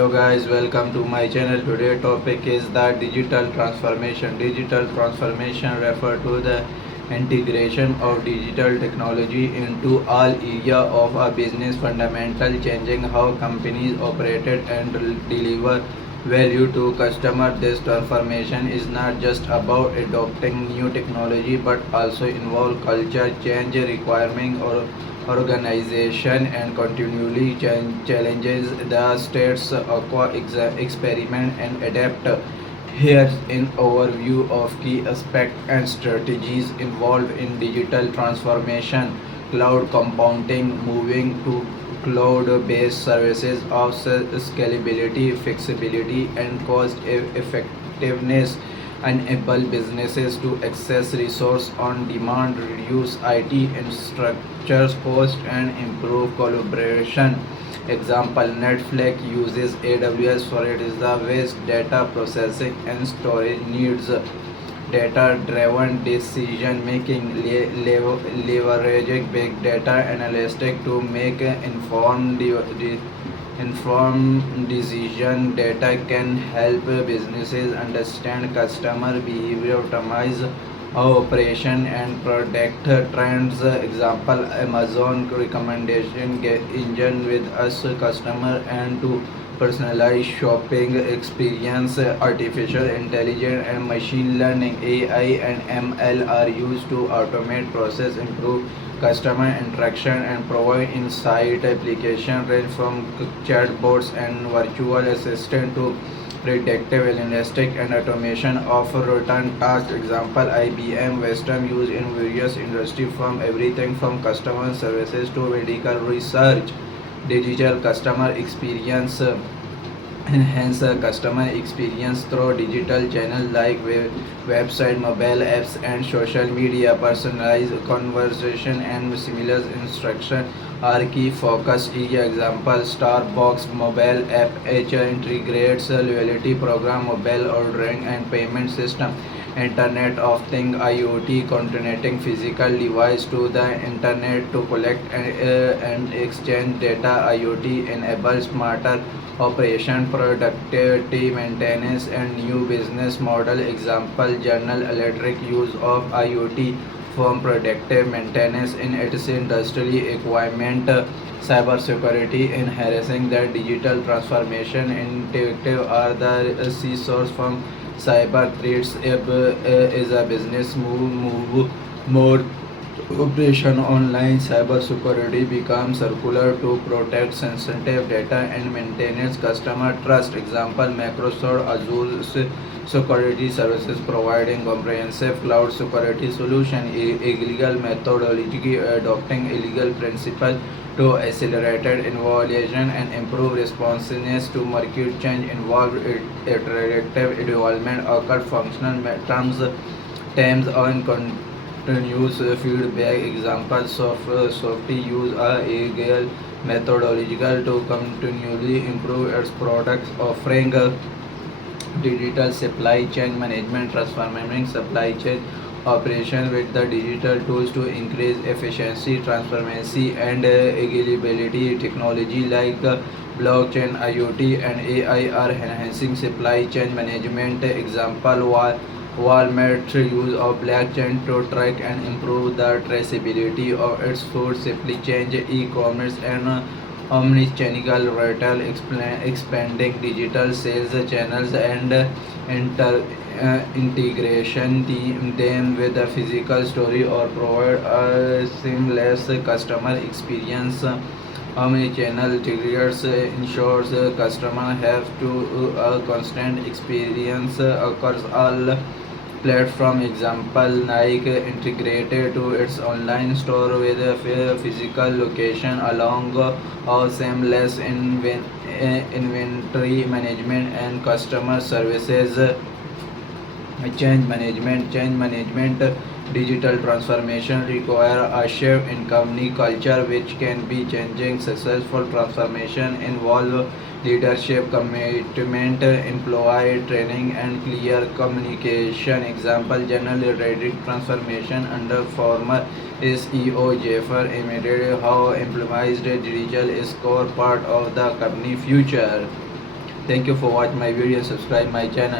Hello guys, welcome to my channel. Today topic is the digital transformation. Digital transformation refer to the integration of digital technology into all area of a business, fundamental changing how companies operated and deliver value to customer. This transformation is not just about adopting new technology but also involve culture change requiring or organization and continually challenges the status quo, experiment and adapt. Here's an overview of key aspects and strategies involved in digital transformation. Cloud compounding, moving to cloud-based services of scalability, flexibility, and cost effectiveness enable businesses to access resource on demand, reduce IT infrastructure cost, and improve collaboration. Example: Netflix uses AWS for its vast data processing and storage needs. Data-driven decision making, leveraging big data analytics to make informed decision. Data can help businesses understand customer behavior, optimize operation, and predict trends. Example: Amazon recommendation engine with us customer and to personalized shopping experience. Artificial intelligence and machine learning, AI and ML, are used to automate process, improve customer interaction, and provide insight. Application range from chatbots and virtual assistant to predictive analytics and automation of routine tasks. Example: IBM Western used in various industry from everything from customer services to medical research. Digital customer experience, enhance customer experience through digital channels like website, mobile apps, and social media. Personalized conversation and similar instruction are key focus area. Example: Starbucks mobile app integrates a loyalty program, mobile ordering and payment system. Internet of Things IoT, connecting physical device to the internet to collect and exchange data. IoT enables smarter operation, productivity, maintenance, and new business model. Example: General Electric use of IoT for predictive maintenance in its industrial equipment. Cybersecurity, enhancing the digital transformation. Intuitive are the source from cyber threats. If is a business move more operation online, cybersecurity becomes circular to protect sensitive data and maintain its customer trust. Example: Microsoft Azure security services providing comprehensive cloud security solution. Illegal methodology, adopting illegal principle to accelerated innovation and improve responsiveness to market change. Involved iterative development occur functional terms on continuous feedback. Examples of Softy use a agile methodological to continually improve its products offering. Digital supply chain management, transforming supply chain operation with the digital tools to increase efficiency, transparency, and availability. Technology like blockchain, IoT, and AI are enhancing supply chain management. Example: Walmart use of blockchain to track and improve the traceability of its food supply chain. E-commerce and omnichannel retail, expanding digital sales channels and integration them with a physical store or provide a seamless customer experience. Omnichannel triggers ensures customer have to constant experience across all platform. Example: Nike integrated to its online store with a physical location along seamless inventory management and customer services. Change management, digital transformation require a shift in company culture which can be changing. Successful transformation involve leadership commitment, employee training, and clear communication. Example: General Electric transformation under former CEO Jaffer immediately how employees digital is core part of the company future. Thank you for watching my video. Subscribe my channel.